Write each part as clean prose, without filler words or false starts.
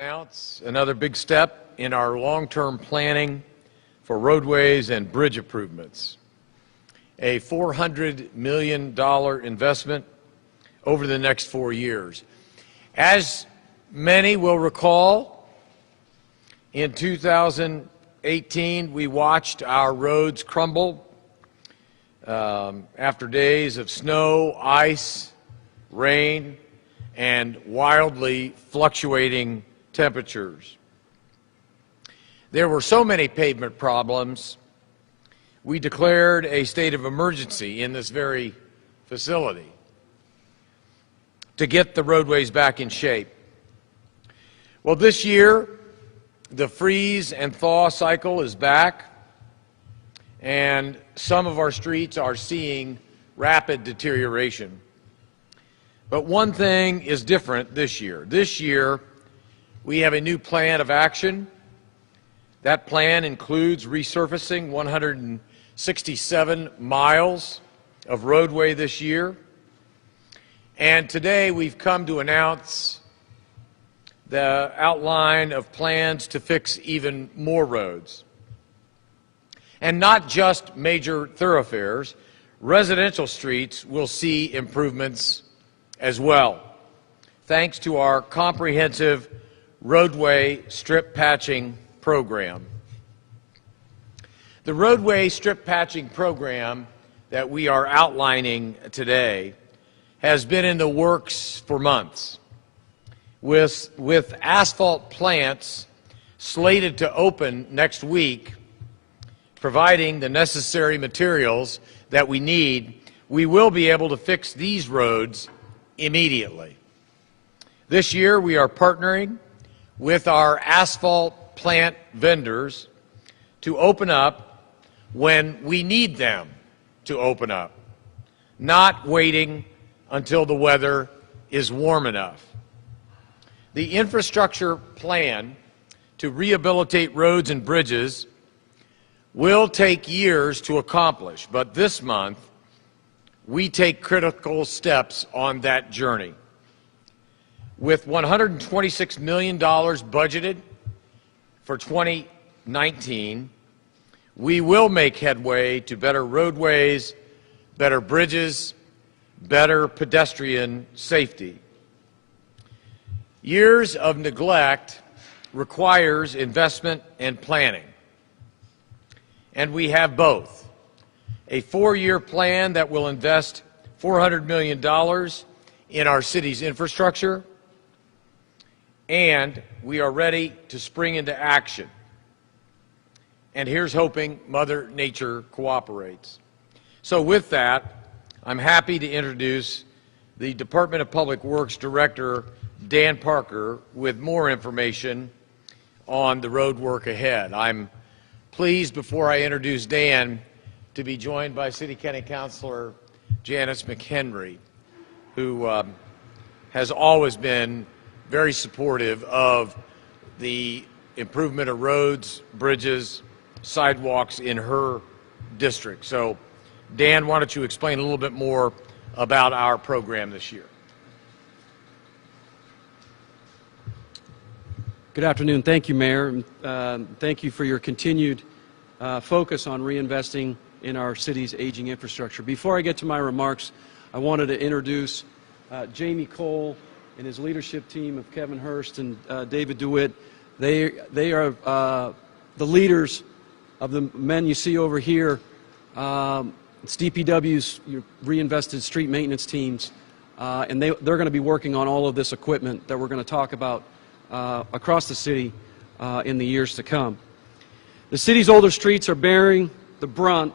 Announce another big step in our long-term planning for roadways and bridge improvements. A $400 million investment over the next 4 years. As many will recall, in 2018 we watched our roads crumble after days of snow, ice, rain, and wildly fluctuating temperatures. There were so many pavement problems, we declared a state of emergency in this very facility to get the roadways back in shape. Well, this year, the freeze and thaw cycle is back, and some of our streets are seeing rapid deterioration. But one thing is different this year. This year, we have a new plan of action. That plan includes resurfacing 167 miles of roadway this year. And today we've come to announce the outline of plans to fix even more roads. And not just major thoroughfares, residential streets will see improvements as well, thanks to our comprehensive roadway strip patching program. The roadway strip patching program that we are outlining today has been in the works for months, with asphalt plants slated to open next week, providing the necessary materials that we need. We will be able to fix these roads immediately. This year we are partnering with our asphalt plant vendors to open up when we need them to open up, not waiting until the weather is warm enough. The infrastructure plan to rehabilitate roads and bridges will take years to accomplish, but this month we take critical steps on that journey. With $126 million budgeted for 2019, we will make headway to better roadways, better bridges, better pedestrian safety. Years of neglect requires investment and planning, and we have both. A 4-year plan that will invest $400 million in our city's infrastructure, and we are ready to spring into action. And here's hoping Mother Nature cooperates. So with that, I'm happy to introduce the Department of Public Works Director, Dan Parker, with more information on the road work ahead. I'm pleased, before I introduce Dan, to be joined by City County Councilor Janice McHenry, who has always been very supportive of the improvement of roads, bridges, sidewalks in her district. So, Dan, why don't you explain a little bit more about our program this year? Good afternoon. Thank you, Mayor. Thank you for your continued focus on reinvesting in our city's aging infrastructure. Before I get to my remarks, I wanted to introduce Jamie Cole and his leadership team of Kevin Hurst and David DeWitt. They are the leaders of the men you see over here. It's DPW's reinvested street maintenance teams, and they're going to be working on all of this equipment that we're going to talk about across the city in the years to come. The city's older streets are bearing the brunt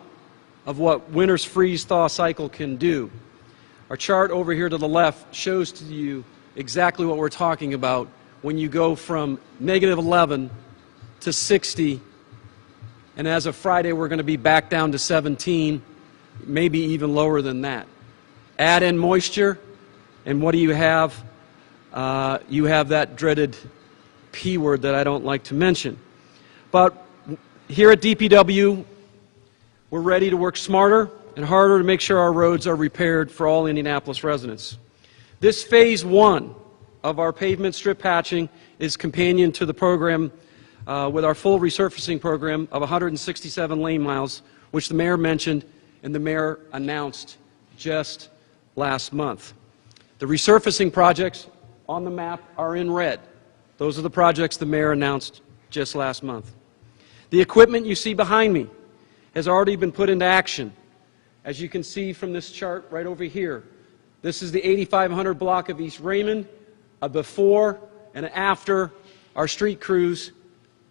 of what winter's freeze-thaw cycle can do. Our chart over here to the left shows to you exactly what we're talking about when you go from -11 to 60, and as of Friday we're going to be back down to 17, maybe even lower than that. Add in moisture, and what do you have? You have that dreaded P word that I don't like to mention. But here at DPW, we're ready to work smarter and harder to make sure our roads are repaired for all Indianapolis residents. This phase 1 of our pavement strip patching is companion to the program with our full resurfacing program of 167 lane miles, which the mayor mentioned and the mayor announced just last month. The resurfacing projects on the map are in red. Those are the projects the mayor announced just last month. The equipment you see behind me has already been put into action. As you can see from this chart right over here, this is the 8500 block of East Raymond, a before and after our street crews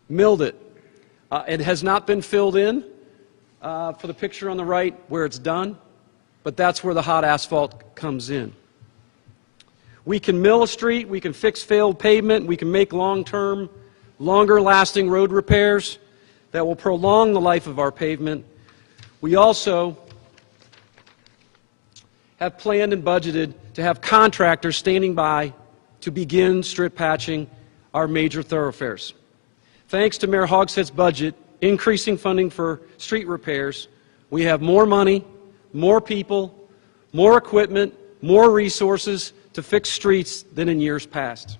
milled it. It has not been filled in for the picture on the right where it's done, but that's where the hot asphalt comes in. We can mill a street, we can fix failed pavement, we can make long-term, longer-lasting road repairs that will prolong the life of our pavement. We also have planned and budgeted to have contractors standing by to begin strip patching our major thoroughfares. Thanks to Mayor Hogsett's budget, increasing funding for street repairs, we have more money, more people, more equipment, more resources to fix streets than in years past.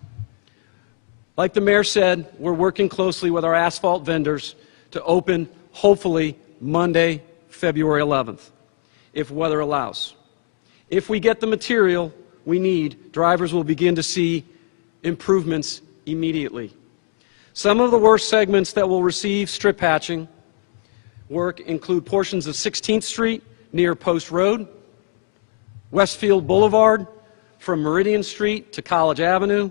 Like the mayor said, we're working closely with our asphalt vendors to open, hopefully, Monday, February 11th, if weather allows. If we get the material we need, drivers will begin to see improvements immediately. Some of the worst segments that will receive strip patching work include portions of 16th Street near Post Road, Westfield Boulevard from Meridian Street to College Avenue,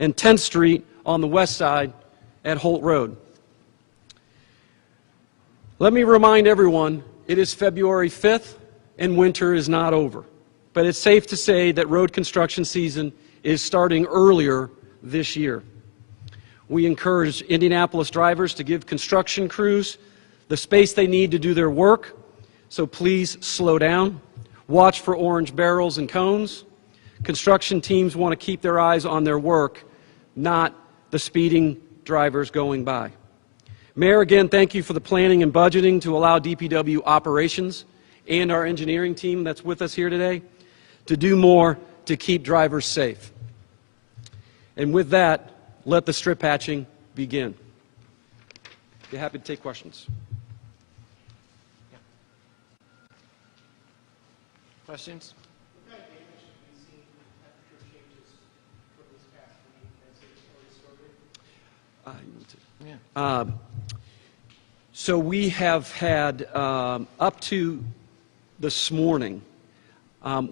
and 10th Street on the west side at Holt Road. Let me remind everyone, it is February 5th and winter is not over. But it's safe to say that road construction season is starting earlier this year. We encourage Indianapolis drivers to give construction crews the space they need to do their work, so please slow down. Watch for orange barrels and cones. Construction teams want to keep their eyes on their work, not the speeding drivers going by. Mayor, again, thank you for the planning and budgeting to allow DPW operations and our engineering team that's with us here today to do more to keep drivers safe. And with that, let the strip patching begin. Be happy to take questions. Questions? So we have had, up to this morning,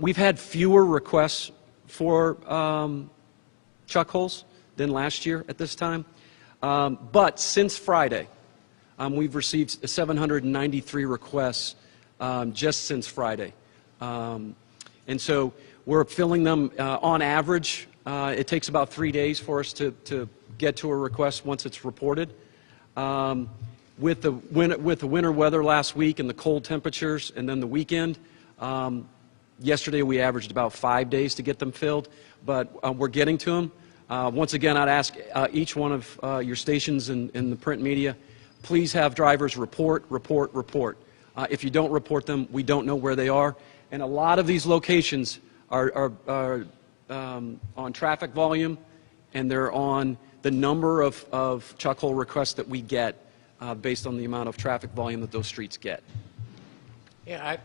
we've had fewer requests for chuck holes than last year at this time. But since Friday, we've received 793 requests just since Friday. And so we're filling them on average. It takes about 3 days for us to get to a request once it's reported. With the winter weather last week and the cold temperatures and then the weekend, yesterday we averaged about 5 days to get them filled, but we're getting to them. Once again, I'd ask each one of your stations in the print media, please have drivers report. If you don't report them, we don't know where they are. And a lot of these locations are on traffic volume, and they're on the number of chuck hole requests that we get based on the amount of traffic volume that those streets get. Yeah,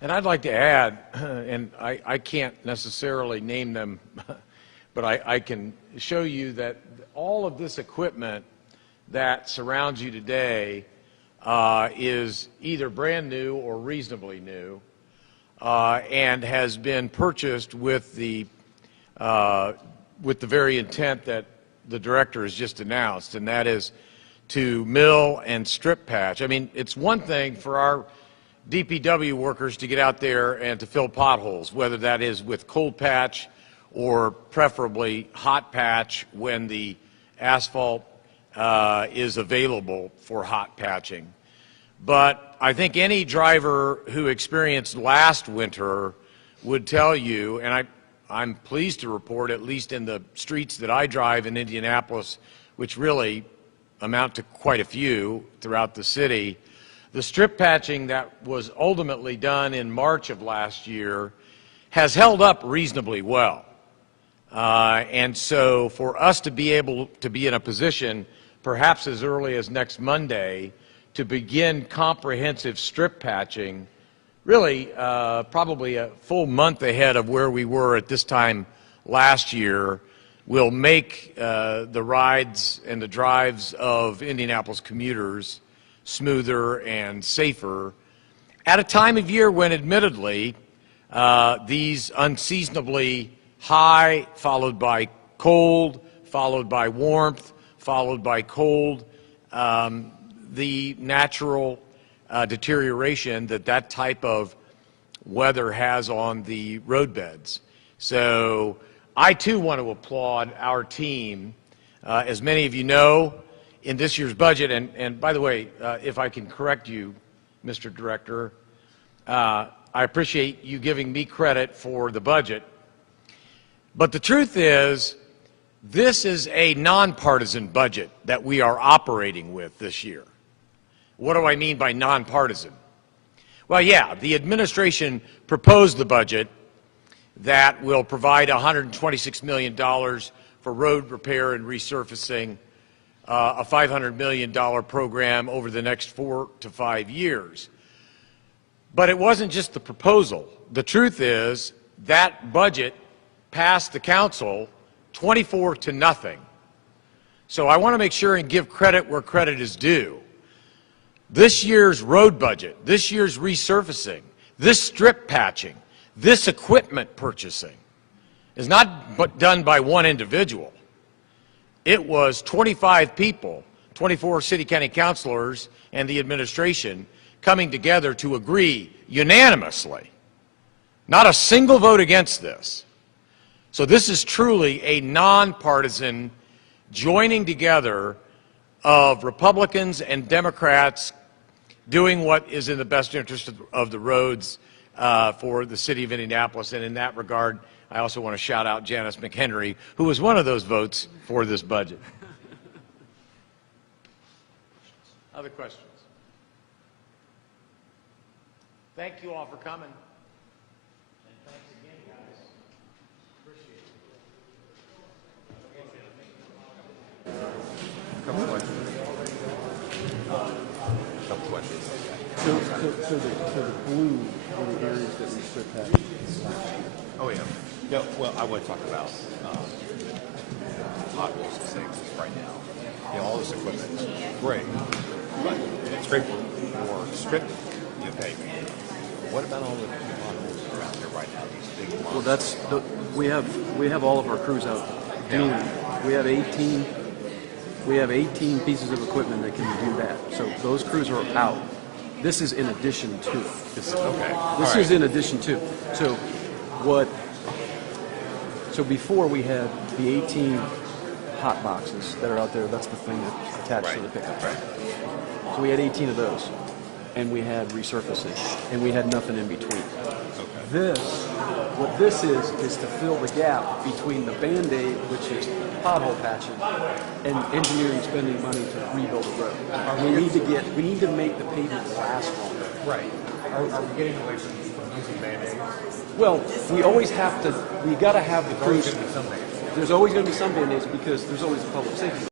and I'd like to add, and I can't necessarily name them, but I can show you that all of this equipment that surrounds you today is either brand new or reasonably new, and has been purchased with the very intent that the director has just announced, and that is to mill and strip patch. I mean, it's one thing for our DPW workers to get out there and to fill potholes, whether that is with cold patch or preferably hot patch when the asphalt is available for hot patching. But I think any driver who experienced last winter would tell you, and I'm pleased to report, at least in the streets that I drive in Indianapolis, which really amount to quite a few throughout the city, the strip patching that was ultimately done in March of last year has held up reasonably well. And so for us to be able to be in a position, perhaps as early as next Monday, to begin comprehensive strip patching, really probably a full month ahead of where we were at this time last year, will make the rides and the drives of Indianapolis commuters smoother and safer at a time of year when, admittedly, these unseasonably high, followed by cold, followed by warmth, followed by cold, the natural deterioration that type of weather has on the roadbeds. So I too want to applaud our team. As many of you know, in this year's budget, and by the way, if I can correct you, Mr. Director, I appreciate you giving me credit for the budget. But the truth is, this is a nonpartisan budget that we are operating with this year. What do I mean by nonpartisan? Well, yeah, the administration proposed the budget that will provide $126 million for road repair and resurfacing, a $500 million program over the next 4 to 5 years. But it wasn't just the proposal. The truth is that budget passed the council 24 to nothing. So I want to make sure and give credit where credit is due. This year's road budget, this year's resurfacing, this strip patching, this equipment purchasing is not done by one individual. It was 25 people, 24 city county councilors and the administration coming together to agree unanimously. Not a single vote against this. So this is truly a nonpartisan joining together of Republicans and Democrats doing what is in the best interest of the roads for the city of Indianapolis. And in that regard, I also want to shout out Janice McHenry, who was one of those votes for this budget. Other questions? Thank you all for coming. And thanks again, guys. Appreciate it. Couple questions. So the blue are the areas that we strip patched last year. Oh yeah. No, well, I want to talk about potholes and things right now. You know, all this equipment is great, but it's great for strip paving. What about all the potholes around here right now? These big Well, that's we have all of our crews out doing it. We have 18 pieces of equipment that can do that. So those crews are out. This is in addition to. This is in addition to. So before we had the 18 hot boxes that are out there. That's the thing that's attached to the pickup. Right. So we had 18 of those, and we had resurfacing, and we had nothing in between. Okay. What this is to fill the gap between the Band-Aid, which is pothole patching, and engineering spending money to rebuild the road. We need to make the pavement last longer. Right. Are we getting away from using Band-Aids? Well, we always have to. We got to have the crews. There's always going to be some Band-Aids. There's always going to be some Band-Aids because there's always a public safety.